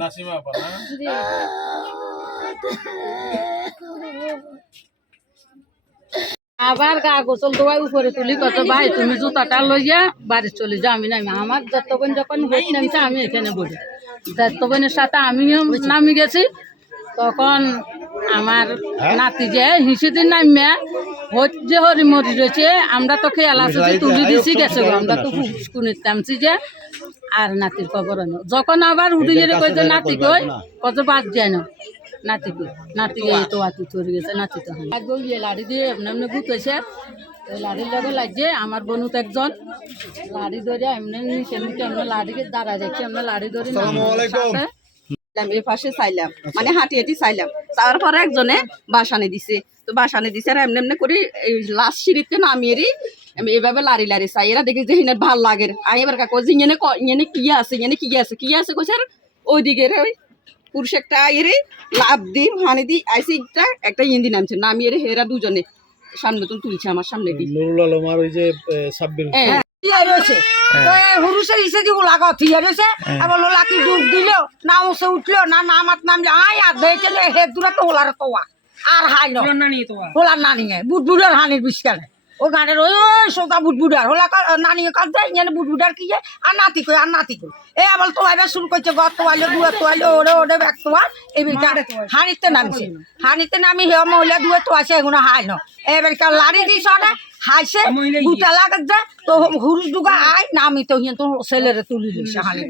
নাসিমা আপা না? আবার গা গোসল দোয়াই উপরে তুলি কত ভাই তুমি জুতাটা লইয়া বাড়ি চলে যাও। আমি নামি আমার যতক্ষণ যখন হোট নামছে আমি এখানে বলি যতক্ষণের সাথে আমিও নামি গেছি। তখন আমার নাতি যে হিসিদিন নামিয়া হোট যে হরি মরি রয়েছে আমরা তো খেয়াল আছে যে তুলি দিছি গেছে আমরা তো কুনির নামছি যে আর নাতির খবর আনো যখন আবার উঠে যেতে কইছে নাতি কই কত বাদ যায় না নাতি কই নাতি এই তো আতি চলে গেছে নাতি তো হয় একদম ইয়ে লাড়ি দিয়ে এমনি এমনি গুতেছে ওই লাড়ির লগে লাগছে আমার বনুত একজন লাড়ি ধরে এমনি নিচে মুখে এমনি লাড়িকে দাঁড়া যাচ্ছে এমনি লাড়ি ধরে এই পাশে চাইলাম মানে হাঁটি হাঁটি চাইলাম তারপরে একজনে বাসানে দিছে তো বাসানে দিছে আর এমনি এমনি করে এই লাস্ট সিঁড়িতে নামিয়ে আমি এভাবে লারি লারি চাই এরা দেখি যে হিনে ভাল লাগে আমি এবার কাকু যে ইয়ে কি আছে কি আছে কইছে ওই দিকে ওই পুরুষ একটা আইরে লাভ দি হানি দি আইসি একটা ইন্দি নামছে নামিয়ে হেরা দুজনে সামনে তো তুলছে আমার সামনে দি নুরুল আলম আর ওই যে সাব্বির হুরুসের ইসে দিয়ে লাগা থিয়া রয়েছে এবার লাকি ডুব দিল না উঠে উঠলো না নামাত নামলে আয় আর দেখে হে দূরে তো ওলার তোয়া আর হাই ওলার নানি বুটবুড়ার হানির বিস্কারে ও গানের ওই সোতা বুটবুড়ার হোলা নানিয়ে কাজ দেয় ইয়ে বুটবুড়ার কি আর নাতি কই এ আবার তো এবার শুরু করছে ঘর তোয়াইলো দুয়ে তোয়াইলো ওরে ওরে ব্যাগ তোয়া এই হানিতে নামছে হানিতে নামি হে মহিলা দুয়ে তো আছে এগুলো হাই ন এবার লাড়ি দিস না হাইছে গুটা লাগাত যায় তো হুরুস দুগা আয় নামি তো ছেলেরে তুলি দিছে হানি